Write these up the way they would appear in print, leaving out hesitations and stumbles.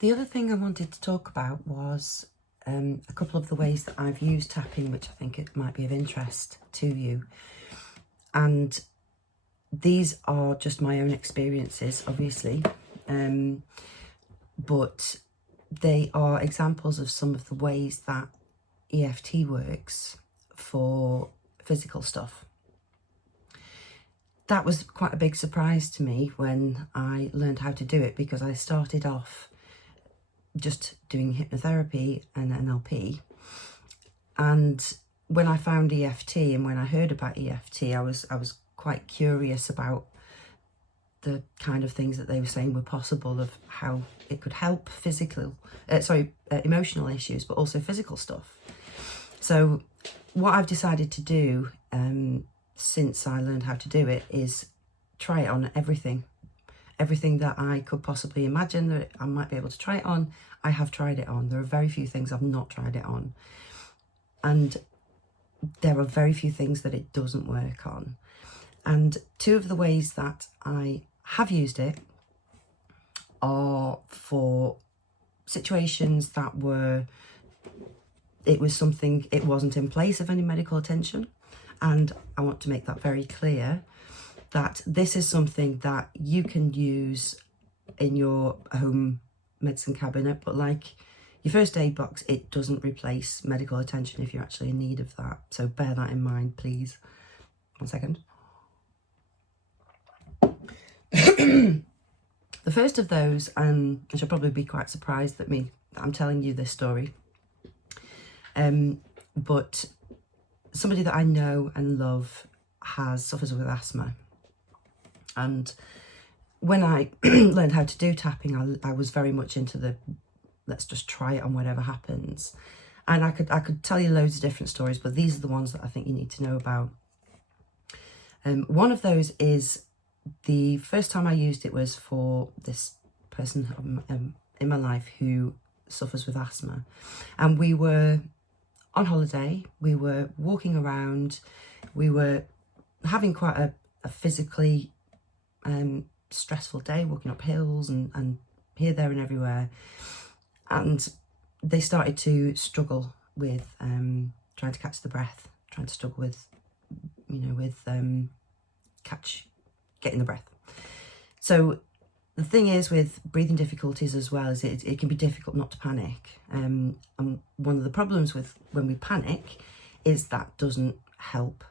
The other thing I wanted to talk about was a couple of the ways that I've used tapping, which I think it might be of interest to you. And these are just my own experiences, obviously, but they are examples of some of the ways that EFT works for physical stuff. That was quite a big surprise to me when I learned how to do it, because I started off just doing hypnotherapy and NLP. And when I found EFT and when I heard about EFT, I was quite curious about the kind of things that they were saying were possible, of how it could help emotional issues, but also physical stuff. So what I've decided to do since I learned how to do it is try it on everything that I could possibly imagine that I might be able to try it on. I have tried it on. There are very few things I've not tried it on, and there are very few things that it doesn't work on. And two of the ways that I have used it are for situations that it wasn't in place of any medical attention. And I want to make that very clear, that this is something that you can use in your home medicine cabinet, but like your first aid box, it doesn't replace medical attention if you're actually in need of that. So bear that in mind, please. 1 second. The first of those, and you'll probably be quite surprised that I'm telling you this story, but somebody that I know and love suffers with asthma. And when I learned how to do tapping, I was very much into let's just try it on whatever happens. And I could tell you loads of different stories, but these are the ones that I think you need to know about. One of those is, the first time I used it was for this person in my life who suffers with asthma. And we were on holiday, we were walking around, we were having quite a physically stressful day, walking up hills and here, there and everywhere. And they started to struggle with trying to catch the breath, trying to struggle with, getting the breath. So the thing is with breathing difficulties as well, is it can be difficult not to panic. And one of the problems with when we panic is that doesn't help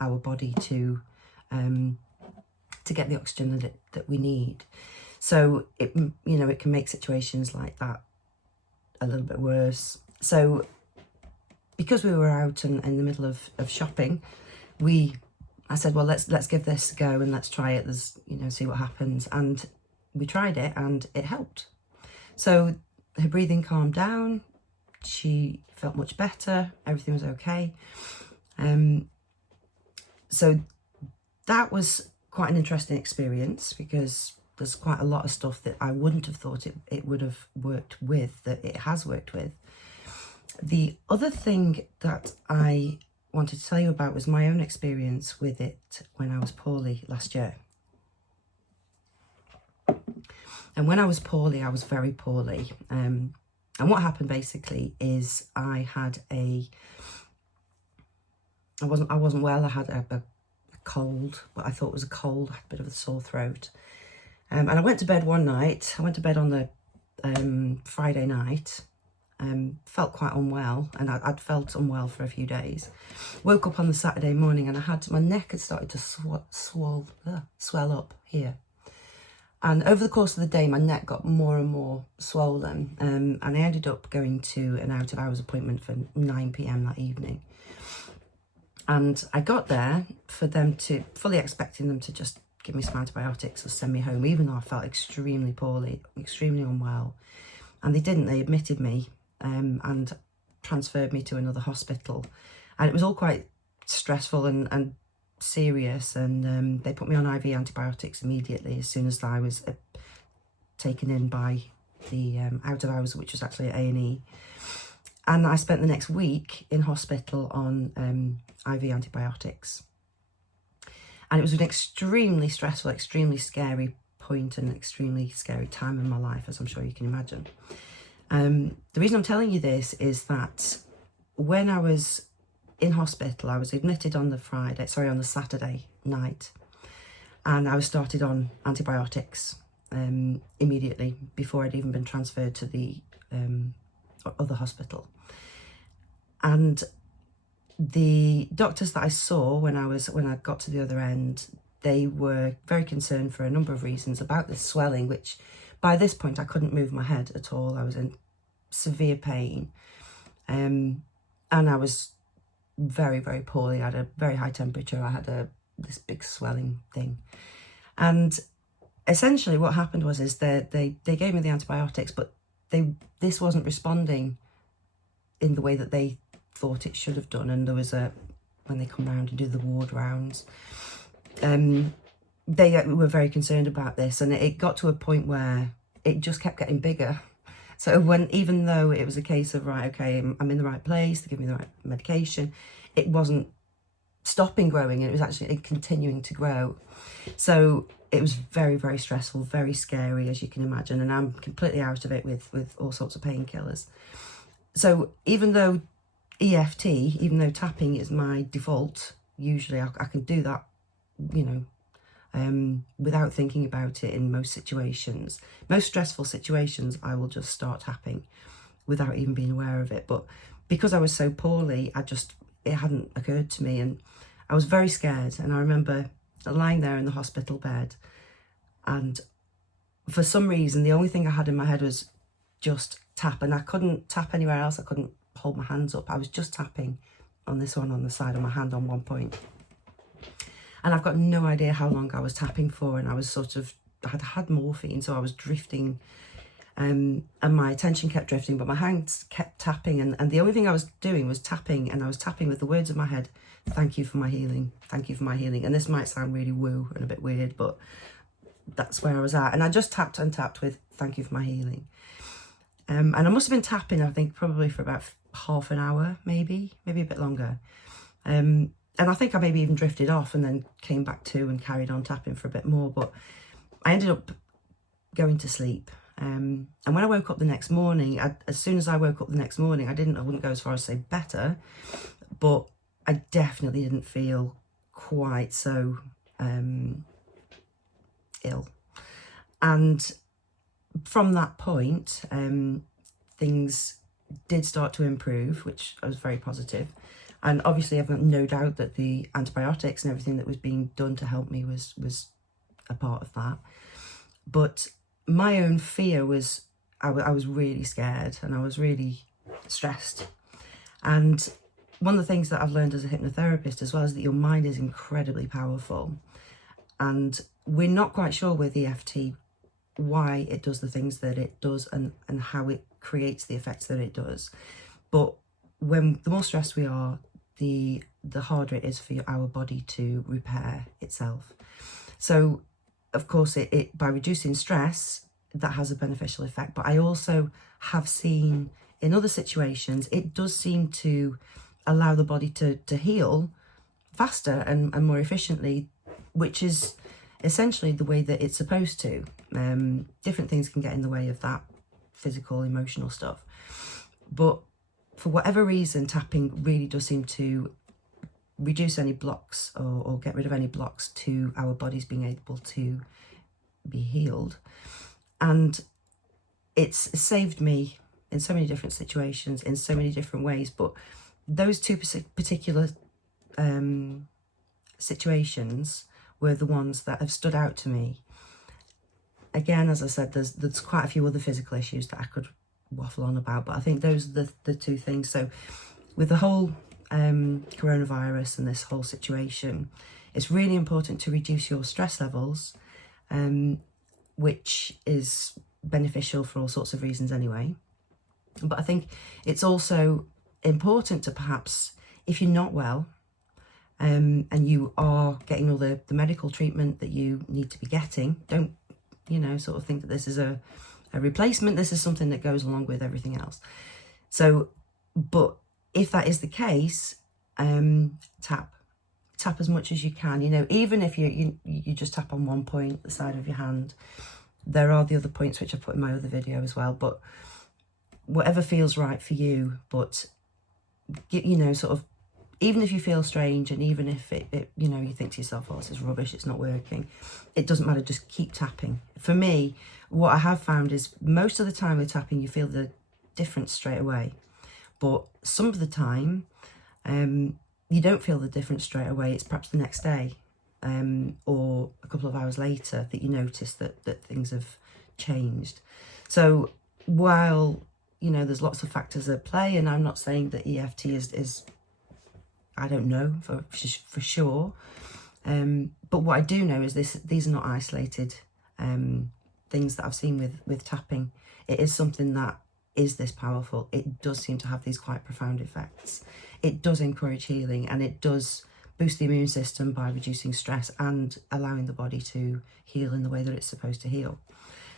our body to get the oxygen that we need. So it can make situations like that a little bit worse. So because we were out in the middle of shopping, I said, well, let's give this a go and let's try it. See what happens. And we tried it and it helped. So her breathing calmed down. She felt much better. Everything was okay. So that was quite an interesting experience, because there's quite a lot of stuff that I wouldn't have thought it would have worked with, that it has worked with. The other thing that I wanted to tell you about was my own experience with it when I was poorly last year. And when I was poorly, I was very poorly. And what happened basically is I wasn't well. I had a cold, what I thought was a cold. I had a bit of a sore throat. And I went to bed one night. I went to bed on the Friday night. Felt quite unwell, and I'd felt unwell for a few days. Woke up on the Saturday morning and my neck had started to swell up here. And over the course of the day, my neck got more and more swollen, and I ended up going to an out-of-hours appointment for 9 p.m. that evening. And I got there fully expecting them to just give me some antibiotics or send me home, even though I felt extremely poorly, extremely unwell. And they didn't. They admitted me and transferred me to another hospital. And it was all quite stressful and serious. And they put me on IV antibiotics immediately as soon as I was taken in by the out of hours, which was actually at A&E. And I spent the next week in hospital on IV antibiotics. And it was an extremely stressful, extremely scary point and extremely scary time in my life, as I'm sure you can imagine. The reason I'm telling you this is that when I was in hospital, I was admitted on the Saturday night, and I was started on antibiotics immediately before I'd even been transferred to the other hospital. And the doctors that I saw when I got to the other end, they were very concerned for a number of reasons about this swelling, which by this point I couldn't move my head at all. I was in severe pain, and I was very, very poorly. I had a very high temperature. I had this big swelling thing, and essentially what happened was they gave me the antibiotics, but this wasn't responding in the way that they thought it should have done. And there was when they come round and do the ward rounds, they were very concerned about this, and it got to a point where it just kept getting bigger. So even though it was a case of, right, okay, I'm in the right place, they give me the right medication, it wasn't stopping growing, and it was actually continuing to grow. So it was very, very stressful, very scary, as you can imagine, and I'm completely out of it with all sorts of painkillers. So even though EFT, even though tapping is my default, usually I can do that, without thinking about it in most situations. Most stressful situations, I will just start tapping without even being aware of it. But because I was so poorly, it hadn't occurred to me, and I was very scared. And I remember lying there in the hospital bed, and for some reason, the only thing I had in my head was just tap, and I couldn't tap anywhere else. I couldn't hold my hands up. I was just tapping on this one on the side of my hand on one point. And I've got no idea how long I was tapping for, and I was I had morphine, so I was drifting, and my attention kept drifting, but my hands kept tapping, and the only thing I was doing was tapping, and I was tapping with the words in my head, thank you for my healing, thank you for my healing. And this might sound really woo and a bit weird, but that's where I was at. And I just tapped and tapped with thank you for my healing. And I must have been tapping, I think, probably for about half an hour, maybe a bit longer. And I think I maybe even drifted off and then came back to and carried on tapping for a bit more. But I ended up going to sleep. And when I woke up the next morning, as soon as I woke up the next morning, I wouldn't go as far as to say better, but I definitely didn't feel quite so ill. And from that point, things did start to improve, which I was very positive. And obviously I've no doubt that the antibiotics and everything that was being done to help me was a part of that. But my own fear was, I was really scared, and I was really stressed. And one of the things that I've learned as a hypnotherapist as well is that your mind is incredibly powerful. And we're not quite sure with EFT why it does the things that it does and how it creates the effects that it does. But the more stressed we are, the harder it is for our body to repair itself. So, of course, it by reducing stress, that has a beneficial effect. But I also have seen in other situations, it does seem to allow the body to heal faster and more efficiently, which is essentially the way that it's supposed to. Different things can get in the way of that physical, emotional stuff. But for whatever reason, tapping really does seem to reduce any blocks or get rid of any blocks to our bodies being able to be healed. And it's saved me in so many different situations, in so many different ways. But those two particular situations were the ones that have stood out to me. Again, as I said, there's quite a few other physical issues that I could waffle on about, but I think those are the two things. So with the whole coronavirus and this whole situation, it's really important to reduce your stress levels, which is beneficial for all sorts of reasons anyway. But I think it's also important to perhaps, if you're not well, and you are getting all the medical treatment that you need to be getting, don't, sort of think that this is a replacement. This is something that goes along with everything else. So, but if that is the case, tap tap as much as you can. You know, even if you just tap on one point, the side of your hand. There are the other points which I put in my other video as well, but whatever feels right for you. But, you know, sort of, even if you feel strange, and even if it you know, you think to yourself, oh, this is rubbish, it's not working, it doesn't matter, just keep tapping. For me, what I have found is most of the time with tapping, you feel the difference straight away. But some of the time, you don't feel the difference straight away. It's perhaps the next day, or a couple of hours later that you notice that things have changed. So while, you know, there's lots of factors at play, and I'm not saying that EFT is I don't know for sure, but what I do know is these are not isolated things that I've seen with tapping. It is something that is this powerful. It does seem to have these quite profound effects. It does encourage healing, and it does boost the immune system by reducing stress and allowing the body to heal in the way that it's supposed to heal.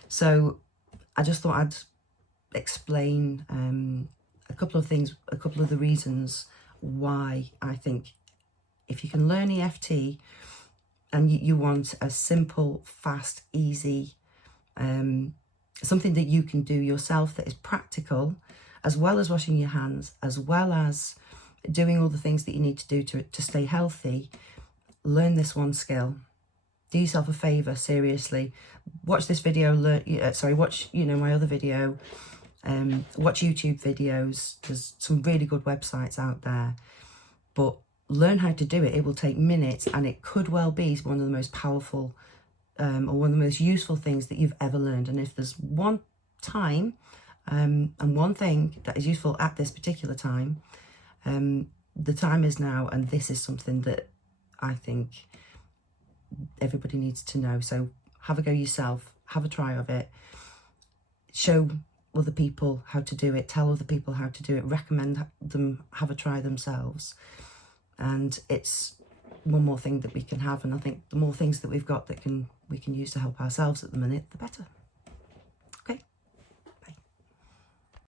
So I just thought I'd explain a couple of things, a couple of the reasons why I think if you can learn EFT and you want a simple, fast, easy, something that you can do yourself that is practical, as well as washing your hands, as well as doing all the things that you need to do to stay healthy, learn this one skill. Do yourself a favour, seriously. Watch this video, watch, you know, my other video, watch YouTube videos. There's some really good websites out there, but learn how to do it. It will take minutes, and it could well be one of the most powerful or one of the most useful things that you've ever learned. And if there's one time and one thing that is useful at this particular time, the time is now, and this is something that I think everybody needs to know. So have a go yourself, have a try of it, show other people how to do it, tell other people how to do it, recommend them have a try themselves. And it's one more thing that we can have, and I think the more things that we've got that we can use to help ourselves at the minute, the better.